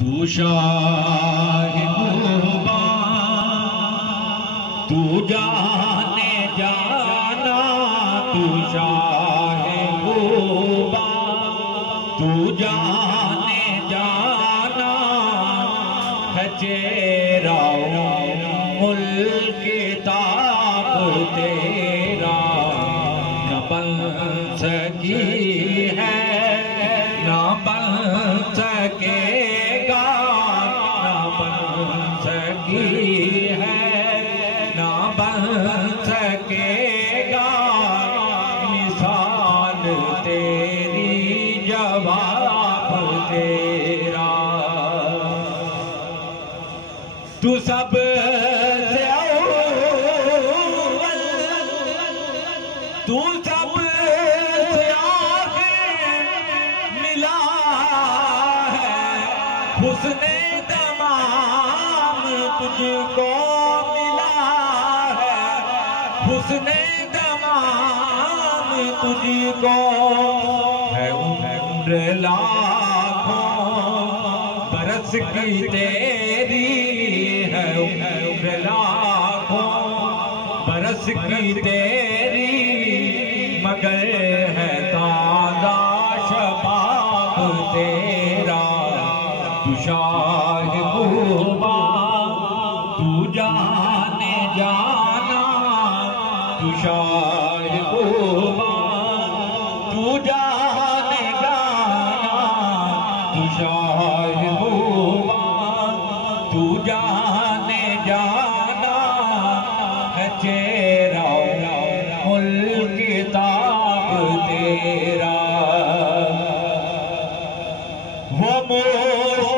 तू शाहिबा तू जाने जाना, तू शाहिबा तू जाने जाना है चेहरा मुल्क ताब तेरा न बन सकी है न बन सकेगा, न बन सकी है न बन सकेगा। मिसाल तेरी जवाब तेरा, तू सब से अव्वल, तू सब से आखिर मिला है। हुस्ने तमाम तुझको मिला है, हुस्ने तमाम तुझको है। उम्र लाखों बरस की तेरी है, उम्र लाखों बरस की तेरी, मगर है ताज़ा शबाब तेरा। तू शाहिबा तू जाने जाना, तू शाहिबा तू जाने जाना, तू शाहिबा तू जाने जाना है चेहरा मुल्क ताब तेरा। वो मुस्तक़बिल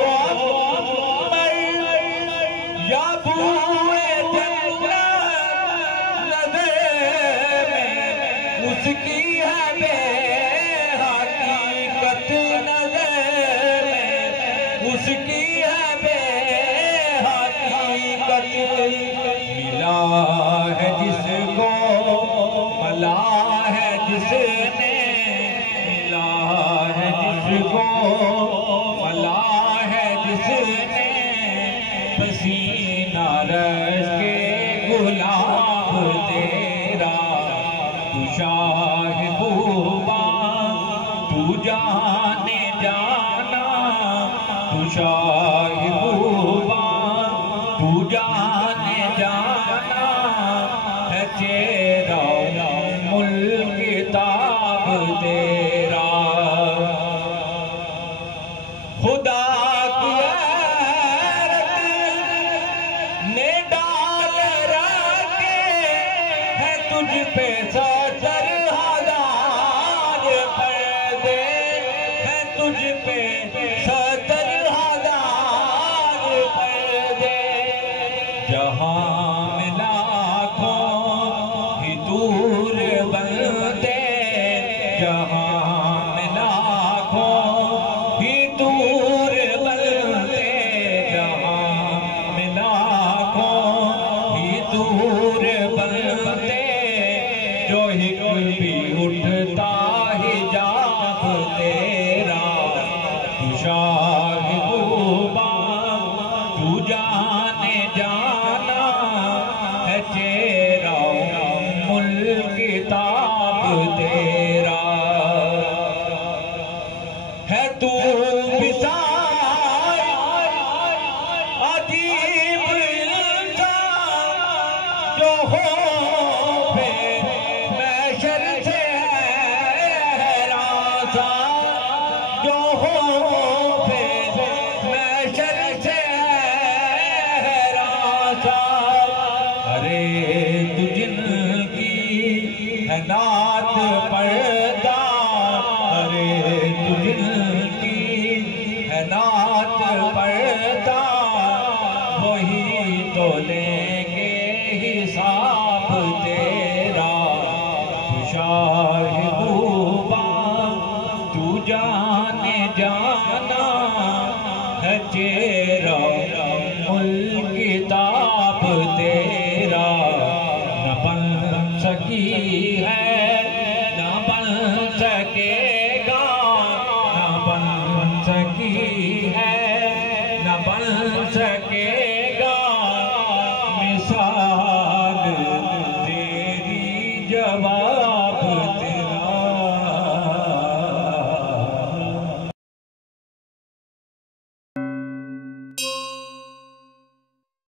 या बूए जन्नत नज़र में उसकी है बेहकीकत, नज़र में उसकी है बेहकीकत। मिला है जिसको भला है जिसने, मिला है जिसको भला है जिसने, पसीना रश के गुलाब तेरा। तू शाहिबा तू जाने जाना, तू शाहिबा तू जाने जाना है चेहरा मुल्क ताब तेरा। खुदा की गैरत ने डाल रखे है तुझ पे 70 हजार पर्दे, है तुझ पे 70 हजार पर्दे। जहां में लाखों ही दूर बंदे, जहां में लाखों ही दूर बंदे, जहां में लाखों ही दूर बंदे, जो हिक भी उठता हिजाब तेरा। तू शाहिबा तू जाने जाना है चेहरा मुल्क ताब तेरा। है तू विशाल अजीब इंसान, जो हो फिर महशर से है राज़ा, जो हो फिर महशर से है राज़ा। अरे तू जिनकी है नात पर्दा, अरे तू जिनकी है नात पर्दा, वही तो लेंगे हिसाब तेरा। तू शाहिबा तू जाने जाना है चेहरा मुल्क ताब तेरा। न बन सकी है न बन सकेगा, न बन सकी है जवाब